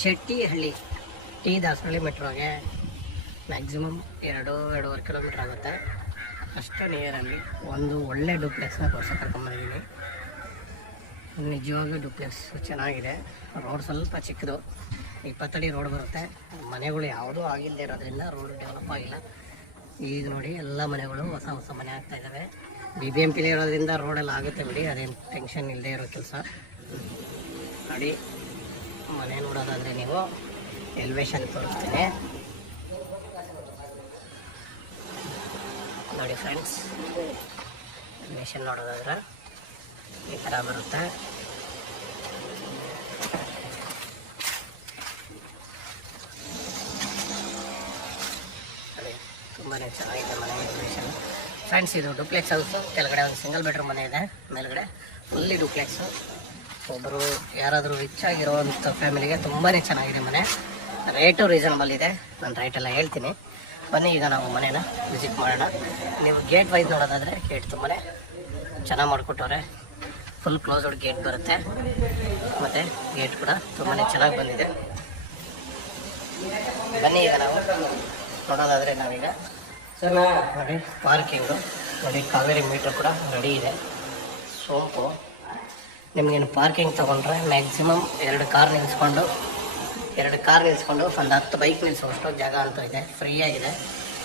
Shettihalli T Dasarahalli ಮೆಟ್ರೋಗೆ maximum 2-2.5 kilometre ಆಗುತ್ತೆ. ಅಷ್ಟು ನಿಯರಲ್ಲಿ ಒಂದು ಒಳ್ಳೆ ಡೂಪ್ಲೆಕ್ಸ್ನ ತೋರ್ಸೋಕೆ ಕರ್ಕೊಂಬಂದಿದ್ದೀನಿ. ನಿಜವಾಗ್ಲೂ ಡೂಪ್ಲೆಕ್ಸ್ ಚೆನ್ನಾಗಿದೆ. ರೋಡ್ ಸ್ವಲ್ಪ ಚಿಕ್ಕದು, 20 ಅಡಿ ರೋಡ್ ಬರುತ್ತೆ. ಮನೆಗಳು ಯಾವುದೂ ಆಗಿಲ್ಲದೆ ಇರೋದ್ರಿಂದ ರೋಡ್ ಡೆವಲಪ್ ಆಗಿಲ್ಲ. ಈಗ ನೋಡಿ ಎಲ್ಲ ಮನೆಗಳು ಹೊಸ ಮನೆ ಆಗ್ತಾ ಇದ್ದಾವೆ. BBMP ಇರೋದ್ರಿಂದ ರೋಡೆಲ್ಲ ಆಗುತ್ತೆ ಬಿಡಿ, ಅದೇನು ಟೆನ್ಷನ್ ಇಲ್ಲದೆ ಇರೋ ಕೆಲಸ. ನೋಡಿ ಮನೆ ನೋಡೋದಾದರೆ ನೀವು ಎಲಿವೇಶನ್ ತೋರಿಸ್ತೀನಿ ನೋಡಿ ಫ್ರೆಂಡ್ಸ್. ಎಲಿವೇಶನ್ ನೋಡೋದಾದ್ರೆ ಈ ಥರ ಬರುತ್ತೆ. ನೋಡಿ ತುಂಬಾ ಚೆನ್ನಾಗಿದೆ ಮನೆ ಎಲಿವೇಶನ್ ಫ್ರೆಂಡ್ಸ್. ಇದು ಡೂಪ್ಲೆಕ್ಸ್ ಹೌಸು. ಕೆಳಗಡೆ ಒಂದು ಸಿಂಗಲ್ ಬೆಡ್ರೂಮ್ ಮನೆ ಇದೆ, ಮೇಲ್ಗಡೆ ಫುಲ್ಲಿ ಡೂಪ್ಲೆಕ್ಸು. ಒಬ್ಬರು ಯಾರಾದರೂ ರಿಚ್ ಆಗಿರೋವಂಥ ಫ್ಯಾಮಿಲಿಗೆ ತುಂಬಾ ಚೆನ್ನಾಗಿದೆ ಮನೆ. ರೇಟು ರೀಸನಬಲ್ ಇದೆ. ನಾನು ರೇಟೆಲ್ಲ ಹೇಳ್ತೀನಿ, ಬನ್ನಿ ಈಗ ನಾವು ಮನೇನ ವಿಸಿಟ್ ಮಾಡೋಣ. ನೀವು ಗೇಟ್ ವೈಸ್ ನೋಡೋದಾದರೆ ಗೇಟ್ ತುಂಬಾ ಚೆನ್ನಾಗಿ ಮಾಡಿಕೊಟ್ಟವ್ರೆ. ಫುಲ್ ಕ್ಲೋಸ್ಡ್ ಗೇಟ್ ಬರುತ್ತೆ, ಮತ್ತು ಗೇಟ್ ಕೂಡ ತುಂಬಾ ಚೆನ್ನಾಗಿ ಬಂದಿದೆ. ಬನ್ನಿ ಈಗ ನಾವು ನೋಡೋದಾದರೆ ನಾವೀಗ ನೋಡಿ ಪಾರ್ಕಿಂಗು ನೋಡಿ, ಕಾವೇರಿ ಮೀಟ್ರ್ ಕೂಡ ರೆಡಿ ಇದೆ. ಸೋಂಪು ನಿಮಗೇನು ಪಾರ್ಕಿಂಗ್ ತೊಗೊಂಡ್ರೆ ಮ್ಯಾಕ್ಸಿಮಮ್ 2 ಕಾರ್ ನಿಲ್ಲಿಸ್ಕೊಂಡು ಒಂದು 10 ಬೈಕ್ ನಿಲ್ಲಿಸುವಷ್ಟು ಜಾಗ ಅಂತ ಇದೆ, ಫ್ರೀಯಾಗಿದೆ.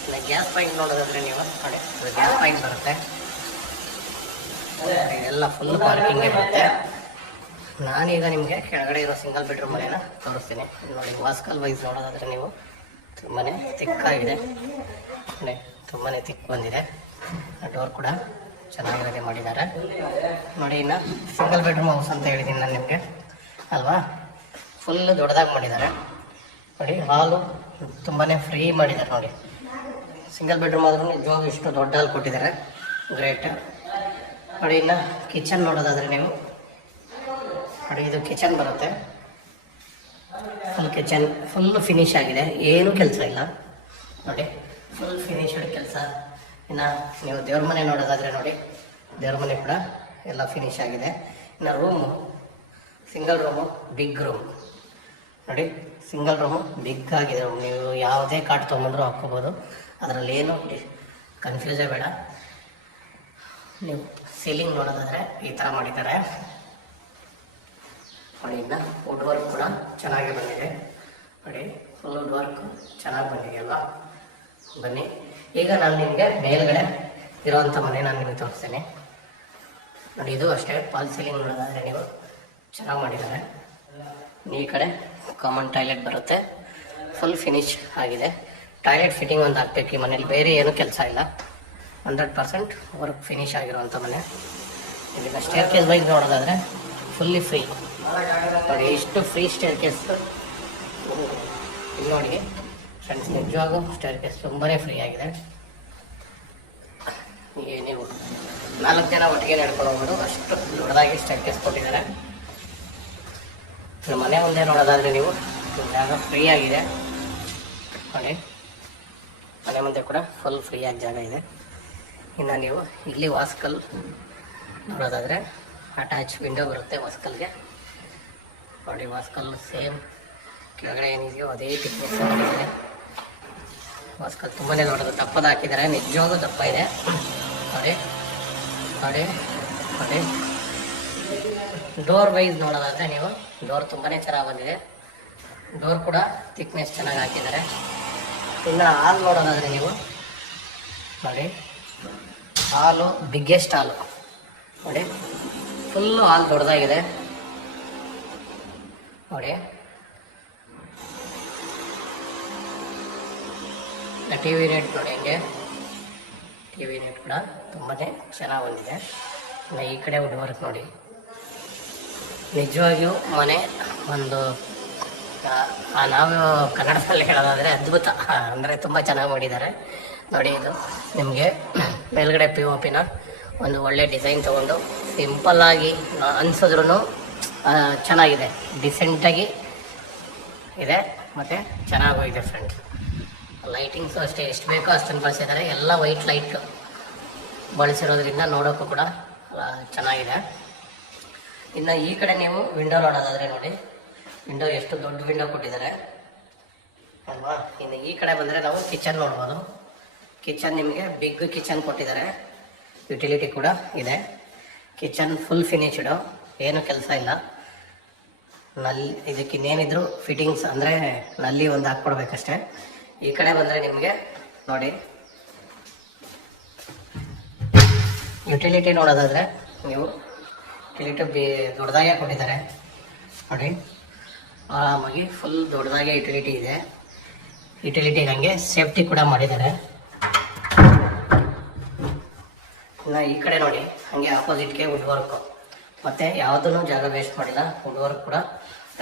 ಇಲ್ಲ ಗ್ಯಾಸ್ ಪಾಯಿಂಟ್ ನೋಡೋದಾದರೆ ನೀವು ನೋಡಿ, ಗ್ಯಾಸ್ ಪಾಯಿಂಟ್ ಬರುತ್ತೆ. ಇದೆಲ್ಲ ಫುಲ್ ಪಾರ್ಕಿಂಗೇ ಬರುತ್ತೆ. ನಾನೀಗ ನಿಮಗೆ ಕೆಳಗಡೆ ಇರೋ ಸಿಂಗಲ್ ಬೆಡ್ರೂಮ್ ಮನೆನ ತೋರಿಸ್ತೀನಿ. ನೋಡಿ ವಾಸ್ಕಲ್ ವೈಸ್ ನೋಡೋದಾದರೆ ನೀವು ತುಂಬಾ ತಿಕ್ಕಾಗಿದೆ, ತುಂಬಾ ತಿಕ್ ಬಂದಿದೆ. ಡೋರ್ ಕೂಡ ಚೆನ್ನಾಗಿ ರೆಡಿ ಮಾಡಿದ್ದಾರೆ ನೋಡಿ. ಇನ್ನು ಸಿಂಗಲ್ ಬೆಡ್ರೂಮ್ ಹೌಸ್ ಅಂತ ಹೇಳಿದ್ದೀನಿ ನಾನು ನಿಮಗೆ ಅಲ್ವಾ, ಫುಲ್ ದೊಡ್ಡದಾಗಿ ಮಾಡಿದ್ದಾರೆ ನೋಡಿ. ಹಾಲು ತುಂಬಾ ಫ್ರೀ ಮಾಡಿದ್ದಾರೆ ನೋಡಿ. ಸಿಂಗಲ್ ಬೆಡ್ರೂಮ್ ಆದ್ರೂ ನಿಜವಾಗ್ಲೂ ಇಷ್ಟು ದೊಡ್ಡ ಹಾಲು ಕೊಟ್ಟಿದ್ದಾರೆ, ಗ್ರೇಟ್ ನೋಡಿ. ಇನ್ನು ಕಿಚನ್ ನೋಡೋದಾದರೆ ನೀವು ನೋಡಿ, ಇದು ಕಿಚನ್ ಬರುತ್ತೆ. ಕಿಚನ್ ಫುಲ್ ಫಿನಿಶ್ ಆಗಿದೆ, ಏನೂ ಕೆಲಸ ಇಲ್ಲ ನೋಡಿ, ಫುಲ್ ಫಿನಿಶ್ಡ್ ಕೆಲಸ. ಇನ್ನು ನೀವು ದೇವ್ರ ಮನೆ ನೋಡೋದಾದರೆ ನೋಡಿ, ದೇವ್ರ ಮನೆ ಕೂಡ ಎಲ್ಲ ಫಿನಿಶ್ ಆಗಿದೆ. ಇನ್ನು room single room, big room ನೋಡಿ. ಸಿಂಗಲ್ ರೂಮು ಬಿಗ್ ಆಗಿದೆ. ನೀವು ಯಾವುದೇ ಕಾಟ್ ತೊಗೊಂಡ್ರು ಹಾಕ್ಕೋಬೋದು, ಅದರಲ್ಲಿ ಏನು ಕನ್ಫ್ಯೂಸೇ ಬೇಡ. ನೀವು ಸೀಲಿಂಗ್ ನೋಡೋದಾದರೆ ಈ ಥರ ಮಾಡಿದ್ದಾರೆ ನೋಡಿ. ಇನ್ನು ವುಡ್ ವರ್ಕ್ ಕೂಡ ಚೆನ್ನಾಗಿ ಬಂದಿದೆ ನೋಡಿ, ಫುಲ್ ವುಡ್ ವರ್ಕ್ ಚೆನ್ನಾಗಿ ಬಂದಿದೆ ಅಲ್ವಾ. ಬನ್ನಿ ಈಗ ನಾನು ನಿಮಗೆ ಮೇಲ್ಗಡೆ ಇರೋವಂಥ ಮನೆ ನಾನು ನಿಮಗೆ ತೋರಿಸ್ತೇನೆ ನೋಡಿ. ಇದು ಅಷ್ಟೇ ಫಾಲ್ ಸೀಲಿಂಗ್ ನೋಡೋದಾದರೆ ನೀವು ಚೆನ್ನಾಗಿ ಮಾಡಿದ್ದಾರೆ. ಈ ಕಡೆ ಕಾಮನ್ ಟಾಯ್ಲೆಟ್ ಬರುತ್ತೆ, ಫುಲ್ ಫಿನಿಶ್ ಆಗಿದೆ. ಟಾಯ್ಲೆಟ್ ಫಿಟ್ಟಿಂಗ್ ಒಂದು ಹಾಕ್ಬೇಕು ಈ ಮನೇಲಿ, ಬೇರೆ ಏನೂ ಕೆಲಸ ಇಲ್ಲ. 100% ವರ್ಕ್ ಫಿನಿಶ್ ಆಗಿರುವಂಥ ಮನೆ. ಇಲ್ಲಿಗ ಸ್ಟೇರ್ ಕೇಸ್ ಬೈಕ್ ನೋಡೋದಾದರೆ ಫುಲ್ಲಿ ಫ್ರೀ ನೋಡಿ, ಇಷ್ಟು ಫ್ರೀ ಸ್ಟೇರ್ ಕೇಸ್ ಇಲ್ಲಿ ನೋಡಿ ಫ್ರೆಂಡ್ಸ್. ನಿಜವಾಗೂ ಸ್ಟೇರ್ ಕೇಸ್ ತುಂಬಾ ಫ್ರೀ ಆಗಿದೆ. ಈಗ ನೀವು 4 ಜನ ಒಟ್ಟಿಗೆ ನಡ್ಕೊಂಡು ಹೋಗ್ಬೋದು, ಅಷ್ಟು ದೊಡ್ಡದಾಗಿ ಸ್ಟೇರ್ ಕೇಸ್ ಕೊಟ್ಟಿದ್ದಾರೆ. ಮನೆ ಮುಂದೆ ನೋಡೋದಾದರೆ ನೀವು ಜಾಗ ಫ್ರೀ ಆಗಿದೆ ನೋಡಿ. ಮನೆ ಮುಂದೆ ಕೂಡ ಫುಲ್ ಫ್ರೀಯಾಗಿ ಜಾಗ ಇದೆ. ಇನ್ನು ನೀವು ಇಲ್ಲಿ ವಾಸ್ಕಲ್ ನೋಡೋದಾದರೆ ಅಟ್ಯಾಚ್ ವಿಂಡೋ ಬರುತ್ತೆ ವಾಸ್ಕಲ್ಗೆ ನೋಡಿ. ವಾಸ್ಕಲ್ ಸೇಮ್ ಕೆಳಗಡೆ ಏನಿದೆಯೋ ಅದೇ ಥಿಕ್ನೆಸ್ ಮಾಡಿದ್ದಾರೆ. ವಾಸ್ಕಲ್ ತುಂಬಾ ದೊಡ್ಡದು, ದಪ್ಪದ ಹಾಕಿದ್ದಾರೆ, ನಿಜವಾಗೂ ದಪ್ಪ ಇದೆ ನೋಡಿ ನೋಡಿ ನೋಡಿ. ಡೋರ್ ವೈಸ್ ನೋಡೋದಾದರೆ ನೀವು ಡೋರ್ ತುಂಬಾ ಚೆನ್ನಾಗಿ ಬಂದಿದೆ. ಡೋರ್ ಕೂಡ ಥಿಕ್ನೆಸ್ ಚೆನ್ನಾಗಿ ಹಾಕಿದ್ದಾರೆ. ಇನ್ನು ಹಾಲ್ ನೋಡೋದಾದರೆ ನೀವು ನೋಡಿ, ಹಾಲು ಬಿಗ್ಗೆಸ್ಟ್ ಹಾಲು ನೋಡಿ, ಫುಲ್ಲು ಹಾಲು ದೊಡ್ಡದಾಗಿದೆ ನೋಡಿ. TV ಯೂನಿಟ್ ನೋಡಿ, ಹಂಗೆ TV ಯೂನಿಟ್ ಕೂಡ ತುಂಬಾ ಚೆನ್ನಾಗಿ ಬಂದಿದೆ. ಈ ಕಡೆ ವುಡ್ ವರ್ಕ್ ನೋಡಿ, ನಿಜವಾಗಿಯೂ ಮನೆ ಒಂದು ನಾವು ಕನ್ನಡದಲ್ಲಿ ಹೇಳೋದಾದರೆ ಅದ್ಭುತ, ಅಂದರೆ ತುಂಬ ಚೆನ್ನಾಗಿ ಮಾಡಿದ್ದಾರೆ ನೋಡಿ. ಇದು ನಿಮಗೆ ಮೇಲ್ಗಡೆ POPನ ಒಂದು ಒಳ್ಳೆ ಡಿಸೈನ್ ತೊಗೊಂಡು ಸಿಂಪಲ್ಲಾಗಿ ಅನಿಸಿದ್ರೂ ಚೆನ್ನಾಗಿದೆ, ಡಿಸೆಂಟಾಗಿ ಇದೆ ಮತ್ತು ಚೆನ್ನಾಗೂ ಇದೆ ಫ್ರೆಂಡ್ಸ್. ಲೈಟಿಂಗ್ಸು ಅಷ್ಟೇ ಎಷ್ಟು ಬೇಕೋ ಅಷ್ಟನ್ನು ಬಳಸಿದ್ದಾರೆ. ಎಲ್ಲ ವೈಟ್ ಲೈಟ್ ಬಳಸಿರೋದ್ರಿಂದ ನೋಡೋಕ್ಕೂ ಕೂಡ ಚೆನ್ನಾಗಿದೆ. ಇನ್ನು ಈ ಕಡೆ ನೀವು ವಿಂಡೋ ನೋಡೋದಾದರೆ ನೋಡಿ, ವಿಂಡೋ ಎಷ್ಟು ದೊಡ್ಡ ವಿಂಡೋ ಕೊಟ್ಟಿದ್ದಾರೆ ಅಲ್ವಾ. ಇನ್ನು ಈ ಕಡೆ ಬಂದರೆ ನಾವು ಕಿಚನ್ ನೋಡ್ಬೋದು. ಕಿಚನ್ ನಿಮಗೆ ಬಿಗ್ ಕಿಚನ್ ಕೊಟ್ಟಿದ್ದಾರೆ, ಯುಟಿಲಿಟಿ ಕೂಡ ಇದೆ. ಕಿಚನ್ ಫುಲ್ ಫಿನಿಶ್ಡು, ಏನು ಕೆಲಸ ಇಲ್ಲ. ನಲ್ಲಿ ಇದಕ್ಕೆ ಇನ್ನೇನಿದ್ರು ಫಿಟ್ಟಿಂಗ್ಸ್ ಅಂದರೆ ನಲ್ಲಿ ಒಂದು ಹಾಕ್ಕೊಡ್ಬೇಕಷ್ಟೇ. ಈ ಕಡೆ ಬಂದರೆ ನಿಮಗೆ ನೋಡಿ ಯುಟಿಲಿಟಿ ನೋಡೋದಾದರೆ ನೀವು ಯುಟಿಲಿಟಿ ದೊಡ್ಡದಾಗೆ ಕೊಟ್ಟಿದ್ದಾರೆ ನೋಡಿ. ಆರಾಮಾಗಿ ಫುಲ್ ದೊಡ್ಡದಾಗೆ ಯುಟಿಲಿಟಿ ಇದೆ. ಯುಟಿಲಿಟಿಗೆ ಹಂಗೆ ಸೇಫ್ಟಿ ಕೂಡ ಮಾಡಿದ್ದಾರೆ. ಇನ್ನು ಈ ಕಡೆ ನೋಡಿ ಹಾಗೆ ಆಪೋಸಿಟ್ಗೆ ವುಡ್ ವರ್ಕು, ಮತ್ತು ಯಾವುದೂ ಜಾಗ ವೇಸ್ಟ್ ಮಾಡಿಲ್ಲ. ವುಡ್ ವರ್ಕ್ ಕೂಡ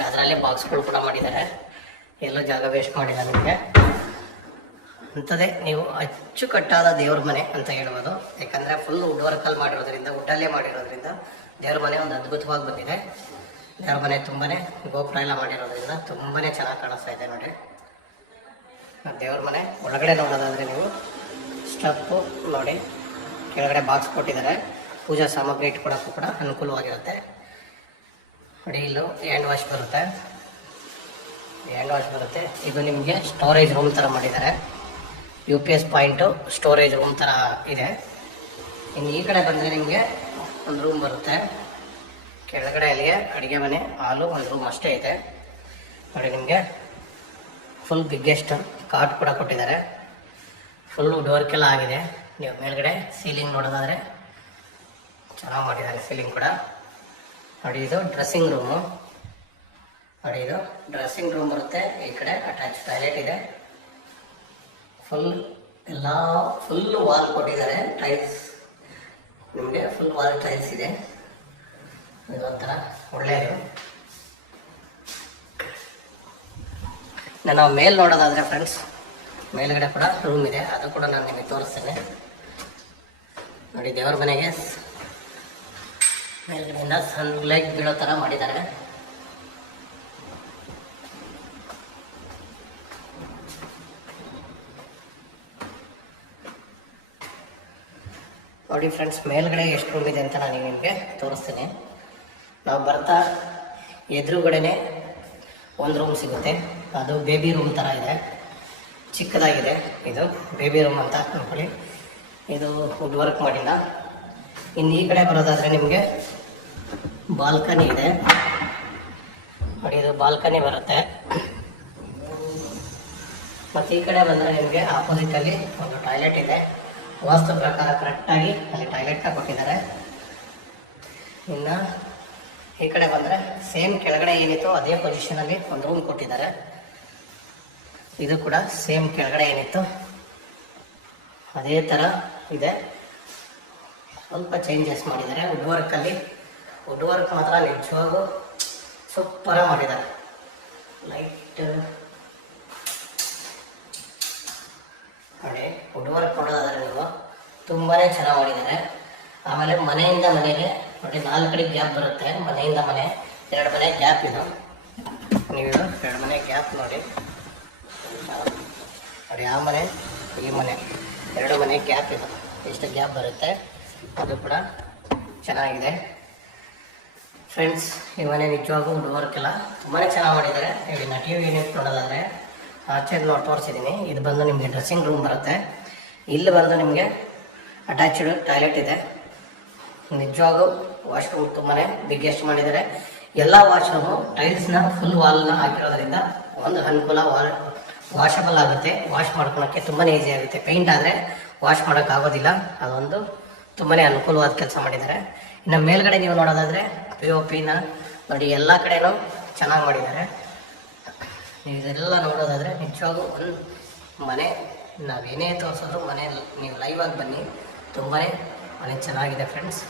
ಅದರಲ್ಲೇ ಬಾಕ್ಸ್ಗಳು ಕೂಡ ಮಾಡಿದ್ದಾರೆ, ಎಲ್ಲೂ ಜಾಗ ವೇಸ್ಟ್ ಮಾಡಿಲ್ಲ ನಿಮಗೆ. ಅಂಥದ್ದೇ ನೀವು ಅಚ್ಚುಕಟ್ಟಾದ ದೇವ್ರ ಮನೆ ಅಂತ ಹೇಳ್ಬೋದು. ಯಾಕಂದರೆ ಫುಲ್ ವುಡ್ ವರ್ಕಲ್ಲಿ ಮಾಡಿರೋದ್ರಿಂದ, ವುಡ್ಡಲ್ಲೇ ಮಾಡಿರೋದ್ರಿಂದ ದೇವ್ರ ಮನೆ ಒಂದು ಅದ್ಭುತವಾಗಿ ಬಂದಿದೆ. ದೇವ್ರ ಮನೆ ತುಂಬಾ ಗೋಪುರ ಎಲ್ಲ ಮಾಡಿರೋದ್ರಿಂದ ತುಂಬಾ ಚೆನ್ನಾಗಿ ಕಾಣಿಸ್ತಾ ಇದೆ ನೋಡಿ. ದೇವ್ರ ಮನೆ ಒಳಗಡೆ ನೋಡೋದಾದರೆ ನೀವು ಸ್ಟೆಪ್ಪು ನೋಡಿ, ಕೆಳಗಡೆ ಬಾಕ್ಸ್ ಕೊಟ್ಟಿದ್ದಾರೆ, ಪೂಜಾ ಸಾಮಗ್ರಿ ಇಟ್ಕೊಳಕ್ಕೂ ಕೂಡ ಅನುಕೂಲವಾಗಿರುತ್ತೆ ನೋಡಿ. ಇಲ್ಲೂ ಹ್ಯಾಂಡ್ ವಾಶ್ ಬರುತ್ತೆ, ಇದು ನಿಮಗೆ ಸ್ಟೋರೇಜ್ ರೂಮ್ ಥರ ಮಾಡಿದ್ದಾರೆ. UPS ಪಾಯಿಂಟು ಸ್ಟೋರೇಜ್ ರೂಮ್ ಥರ ಇದೆ. ಇನ್ನು ಈ ಕಡೆ ಬಂದರೆ ನಿಮಗೆ ಒಂದು ರೂಮ್ ಬರುತ್ತೆ. ಕೆಳಗಡೆ ಅಲ್ಲಿಗೆ ಅಡುಗೆ ಮನೆ, ಹಾಲು, ಒಂದು ರೂಮ್ ಅಷ್ಟೇ ಇದೆ ನೋಡಿ. ನಿಮಗೆ ಫುಲ್ ಬಿಗ್ಗೆಸ್ಟ್ ಕಾಟ್ ಕೂಡ ಕೊಟ್ಟಿದ್ದಾರೆ. ಫುಲ್ಲು ಡೋರ್ಕ್ ಎಲ್ಲ ಆಗಿದೆ. ನೀವು ಮೇಲ್ಗಡೆ ಸೀಲಿಂಗ್ ನೋಡೋದಾದರೆ ಚೆನ್ನಾಗಿ ಮಾಡಿದ್ದಾರೆ ಸೀಲಿಂಗ್ ಕೂಡ ನೋಡಿ. ಇದು ಡ್ರೆಸ್ಸಿಂಗ್ ರೂಮು ನೋಡಿ, ಇದು ಡ್ರೆಸ್ಸಿಂಗ್ ರೂಮ್ ಬರುತ್ತೆ. ಈ ಕಡೆ ಅಟ್ಯಾಚ್ ಟಾಯ್ಲೆಟ್ ಇದೆ. ಫುಲ್ ವಾಲ್ ಕೊಟ್ಟಿದ್ದಾರೆ, ಟೈಲ್ಸ್ ನಿಮಗೆ ಫುಲ್ ವಾಲ್ ಟೈಲ್ಸ್ ಇದೆ. ಇದೊಂಥರ ಒಳ್ಳೆಯದು. ನಾವು ಮೇಲೆ ನೋಡೋದಾದರೆ ಫ್ರೆಂಡ್ಸ್, ಮೇಲ್ಗಡೆ ಕೂಡ ರೂಮ್ ಇದೆ, ಅದು ಕೂಡ ನಾನು ನಿಮಗೆ ತೋರಿಸ್ತೇನೆ ನೋಡಿ. ದೇವರ ಮನೆಗೆ ಮೇಲ್ಗಡೆಯಿಂದ ಸನ್ಲೈಟ್ ಬೀಳೋ ಥರ ಮಾಡಿದ್ದಾರೆ. ನೋಡಿ ಫ್ರೆಂಡ್ಸ್, ಮೇಲ್ಗಡೆ ಎಷ್ಟು ರೂಮ್ ಇದೆ ಅಂತ ನಾನು ನಿಮಗೆ ತೋರಿಸ್ತೀನಿ. ನಾವು ಬರ್ತಾ ಎದುರುಗಡೆನೆ ಒಂದು ರೂಮ್ ಸಿಗುತ್ತೆ, ಅದು ಬೇಬಿ ರೂಮ್ ಥರ ಇದೆ, ಚಿಕ್ಕದಾಗಿದೆ. ಇದು ಬೇಬಿ ರೂಮ್ ಅಂತ ಅನ್ಕೊಳ್ಳಿ. ಇದು ವುಡ್ ವರ್ಕ್ ಮಾಡಿಲ್ಲ. ಇನ್ನು ಈ ಕಡೆ ಬರೋದಾದರೆ ನಿಮಗೆ ಬಾಲ್ಕನಿ ಇದೆ ನೋಡಿ, ಇದು ಬಾಲ್ಕನಿ ಬರುತ್ತೆ. ಮತ್ತು ಈ ಕಡೆ ಬಂದರೆ ನಿಮಗೆ ಆಪೋಸಿಟಲ್ಲಿ ಒಂದು ಟಾಯ್ಲೆಟ್ ಇದೆ. ವಾಸ್ತು ಪ್ರಕಾರ ಕರೆಕ್ಟಾಗಿ ಅಲ್ಲಿ ಟಾಯ್ಲೆಟ್ನ ಕೊಟ್ಟಿದ್ದಾರೆ. ಇನ್ನು ಈ ಕಡೆ ಬಂದರೆ ಸೇಮ್ ಕೆಳಗಡೆ ಏನಿತ್ತು ಅದೇ ಪೊಸಿಷನಲ್ಲಿ ಒಂದು ರೂಮ್ ಕೊಟ್ಟಿದ್ದಾರೆ. ಇದು ಕೂಡ ಸೇಮ್ ಕೆಳಗಡೆ ಏನಿತ್ತು ಅದೇ ಥರ ಇದೆ, ಸ್ವಲ್ಪ ಚೇಂಜಸ್ ಮಾಡಿದ್ದಾರೆ. ವುಡ್ ವರ್ಕ್ ಮಾತ್ರ ನಿಜವಾಗೂ ಸೂಪರಾಗಿ ಮಾಡಿದ್ದಾರೆ. ಲೈಟ್ ನೋಡಿ, ವುಡ್ ವರ್ಕ್ ನೋಡೋದಾದರೆ ನೀವು ತುಂಬಾ ಚೆನ್ನಾಗಿ ಮಾಡಿದ್ದಾರೆ. ಆಮೇಲೆ ಮನೆಯಿಂದ ಮನೆಗೆ ನೋಡಿ 4 ಕಡೆ ಗ್ಯಾಪ್ ಬರುತ್ತೆ. ಮನೆಯಿಂದ ಮನೆ 2 ಮನೆ ಗ್ಯಾಪ್ ಇದು. ನೀವು 2 ಮನೆ ಗ್ಯಾಪ್ ನೋಡಿ, ಆ ಮನೆ ಈ ಮನೆ 2 ಮನೆ ಗ್ಯಾಪ್ ಇದು, ಎಷ್ಟು ಗ್ಯಾಪ್ ಬರುತ್ತೆ. ಅದು ಕೂಡ ಚೆನ್ನಾಗಿದೆ ಫ್ರೆಂಡ್ಸ್. ಈ ಮನೆ ನಿಜವಾಗೂ ವುಡ್ ವರ್ಕ್ ಎಲ್ಲ ತುಂಬಾ ಚೆನ್ನಾಗಿ ಮಾಡಿದ್ದಾರೆ. ಹೇಳಿ ನಾ TV ಯೂನಿಟ್ ನೋಡೋದಾದರೆ ಆಚೆ ನೋಡಿ ತೋರಿಸಿದ್ದೀನಿ. ಇದು ಬಂದು ನಿಮಗೆ ಡ್ರೆಸ್ಸಿಂಗ್ ರೂಮ್ ಬರುತ್ತೆ. ಇಲ್ಲಿ ಬಂದು ನಿಮಗೆ ಅಟ್ಯಾಚ್ಡ್ ಟಾಯ್ಲೆಟ್ ಇದೆ. ನಿಜವಾಗೂ ವಾಶ್ರೂಮ್ ತುಂಬಾ ಬಿಗ್ಗೆಸ್ಟ್ ಮಾಡಿದ್ದಾರೆ. ಎಲ್ಲ ವಾಶ್ರೂಮು ಟೈಲ್ಸ್ನ ಫುಲ್ ವಾಲ್ನ ಹಾಕಿರೋದ್ರಿಂದ ಒಂದು ಅನುಕೂಲ, ವಾಷಬಲ್ ಆಗುತ್ತೆ. ವಾಶ್ ಮಾಡ್ಕೊಳಕ್ಕೆ ತುಂಬಾ ಈಸಿ ಆಗುತ್ತೆ. ಪೇಂಟ್ ಆದರೆ ವಾಶ್ ಮಾಡೋಕ್ಕಾಗೋದಿಲ್ಲ, ಅದೊಂದು ತುಂಬಾ ಅನುಕೂಲವಾದ ಕೆಲಸ ಮಾಡಿದ್ದಾರೆ. ಇನ್ನು ಮೇಲ್ಗಡೆ ನೀವು ನೋಡೋದಾದರೆ POPನ ನೋಡಿ ಎಲ್ಲ ಕಡೆನೂ ಚೆನ್ನಾಗಿ ಮಾಡಿದ್ದಾರೆ. ನೀವು ಇದೆಲ್ಲ ನೋಡೋದಾದರೆ ನಿಜವಾಗೂ ಒಂದು ಮನೆ, ನಾವೇನೇ ತೋರಿಸೋದು ಮನೆ ನೀವು ಲೈವ್ ಆಗಿ ಬನ್ನಿ, ತುಂಬಾ ಮನೆ ಚೆನ್ನಾಗಿದೆ ಫ್ರೆಂಡ್ಸ್.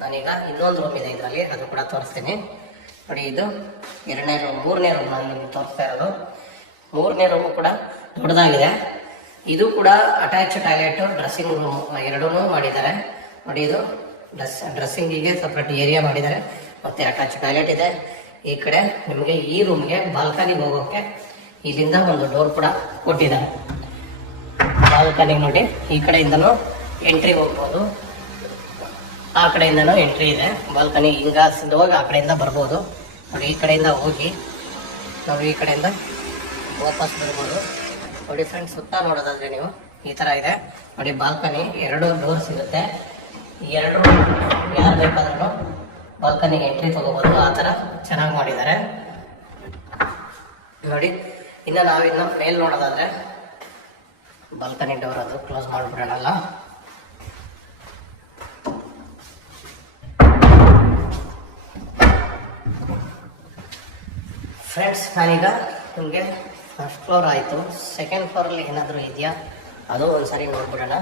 ನಾನೀಗ ಇನ್ನೊಂದು ರೂಮ್ ಇದೆ ಇದರಲ್ಲಿ, ಅದು ಕೂಡ ತೋರಿಸ್ತೀನಿ ನೋಡಿ. ಇದು 2ನೇ ರೂಮ್, 3ನೇ ರೂಮ್ ನಾನು ನಿಮಗೆ ತೋರಿಸ್ತಾ ಇರೋದು. 3ನೇ ರೂಮು ಕೂಡ ದೊಡ್ಡದಾಗಿದೆ. ಇದು ಕೂಡ ಅಟ್ಯಾಚ್ ಟಾಯ್ಲೆಟು, ಡ್ರೆಸ್ಸಿಂಗ್ ರೂಮು ಎರಡೂ ಮಾಡಿದ್ದಾರೆ ನೋಡಿ. ಇದು ಡ್ರೆಸ್ಸಿಂಗಿಗೆ ಸಪ್ರೇಟ್ ಏರಿಯಾ ಮಾಡಿದ್ದಾರೆ, ಮತ್ತು ಅಟ್ಯಾಚ್ ಟಾಯ್ಲೆಟ್ ಇದೆ. ಈ ಕಡೆ ನಿಮಗೆ ಈ ರೂಮ್ಗೆ ಬಾಲ್ಕನಿಗೆ ಹೋಗೋಕ್ಕೆ ಇಲ್ಲಿಂದ ಒಂದು ಡೋರ್ ಕೂಡ ಕೊಟ್ಟಿದ್ದಾರೆ. ಬಾಲ್ಕನಿಗೆ ನೋಡಿ, ಈ ಕಡೆಯಿಂದನೂ ಎಂಟ್ರಿ ಹೋಗ್ಬೋದು, ಆ ಕಡೆಯಿಂದನೂ ಎಂಟ್ರಿ ಇದೆ. ಬಾಲ್ಕನಿ ಹಿಂಗ ಹೋಗಿ ಆ ಕಡೆಯಿಂದ ಬರ್ಬೋದು. ನೋಡಿ ಈ ಕಡೆಯಿಂದ ಹೋಗಿ ನಾವು ಈ ಕಡೆಯಿಂದ ವಾಪಸ್ ಬರ್ಬೋದು. ನೋಡಿ ಫ್ರೆಂಡ್ಸ್, ಸುತ್ತ ನೋಡೋದಾದ್ರೆ ನೀವು ಈ ಥರ ಇದೆ ನೋಡಿ. ಬಾಲ್ಕನಿ 2 ಡೋರ್ ಸಿಗುತ್ತೆ. ಈ 2 ಯಾರು ಬೇಕಾದ್ರೂ ಬಾಲ್ಕನಿಗೆ ಎಂಟ್ರಿ ತಗೋಬೋದು. ಆ ಥರ ಚೆನ್ನಾಗಿ ಮಾಡಿದ್ದಾರೆ ನೋಡಿ. ಇನ್ನು ನಾವಿನ್ನು ಮೇಲ್ ನೋಡೋದಾದ್ರೆ ಬಾಲ್ಕನಿ ಡೋರ್ ಅದು ಕ್ಲೋಸ್ ಮಾಡಿಬಿಡೋಣಲ್ಲ. ಫ್ರೆಂಡ್ಸ್, ನಾನೀಗ ನಿಮಗೆ ಫಸ್ಟ್ ಫ್ಲೋರ್ ಆಯಿತು. ಸೆಕೆಂಡ್ ಫ್ಲೋರಲ್ಲಿ ಏನಾದರೂ ಇದೆಯಾ ಅದು ಒಂದ್ಸರಿ ನೋಡ್ಬಿಡೋಣ.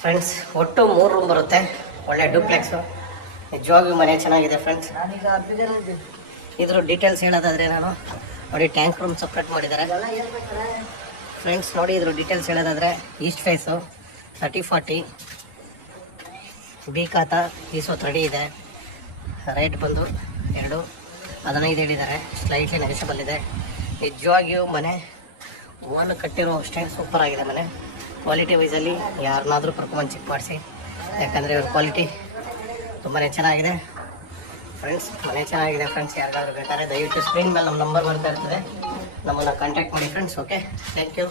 ಫ್ರೆಂಡ್ಸ್, ಒಟ್ಟು 3 ರೂಮ್ ಬರುತ್ತೆ. ಒಳ್ಳೆ ಡೂಪ್ಲೆಕ್ಸು, ನಿಜವಾಗಿಯೂ ಮನೆ ಚೆನ್ನಾಗಿದೆ ಫ್ರೆಂಡ್ಸ್. ಇದ್ರ ಡೀಟೇಲ್ಸ್ ಹೇಳೋದಾದರೆ ನಾನು ನೋಡಿ, ಟ್ಯಾಂಕ್ ರೂಮ್ ಸಪ್ರೇಟ್ ಮಾಡಿದ್ದಾರೆ ಫ್ರೆಂಡ್ಸ್. ನೋಡಿ ಇದ್ರ ಡೀಟೇಲ್ಸ್ ಹೇಳೋದಾದರೆ ಈಸ್ಟ್ ಫೇಸು 30-40, ಬಿ ಖಾತಾ ಈಸೋತ್ ರೆಡಿ ಇದೆ. ರೇಟ್ ಬಂದು 2-15 ಹೇಳಿದ್ದಾರೆ. ಸ್ಲೈಟ್ಲಿ ನೆಗೆಸಬಲ್ ಇದೆ. ನಿಜವಾಗಿಯೂ ಮನೆ ಓನ್ ಕಟ್ಟಿರೋ ಅಷ್ಟೇ ಸೂಪರ್ ಆಗಿದೆ ಮನೆ. ಕ್ವಾಲಿಟಿ ವೈಸಲ್ಲಿ ಯಾರನ್ನಾದರೂ ಕರ್ಕೊಂಬಂದು ಚೆಕ್ ಮಾಡಿಸಿ, ಯಾಕಂದರೆ ಇವ್ರ ಕ್ವಾಲಿಟಿ ತುಂಬಾ ಚೆನ್ನಾಗಿದೆ ಫ್ರೆಂಡ್ಸ್. ಮನೆ ಚೆನ್ನಾಗಿದೆ ಫ್ರೆಂಡ್ಸ್. ಯಾರಿಗಾದ್ರೂ ಬೇಕಾದ್ರೆ ದಯವಿಟ್ಟು ಸ್ಕ್ರೀನ್ ಮೇಲೆ ನಮ್ಮ ನಂಬರ್ ಬರ್ತಾ ಇರ್ತದೆ, ನಮ್ಮನ್ನು ಕಾಂಟ್ಯಾಕ್ಟ್ ಮಾಡಿ ಫ್ರೆಂಡ್ಸ್. Okay, thank you.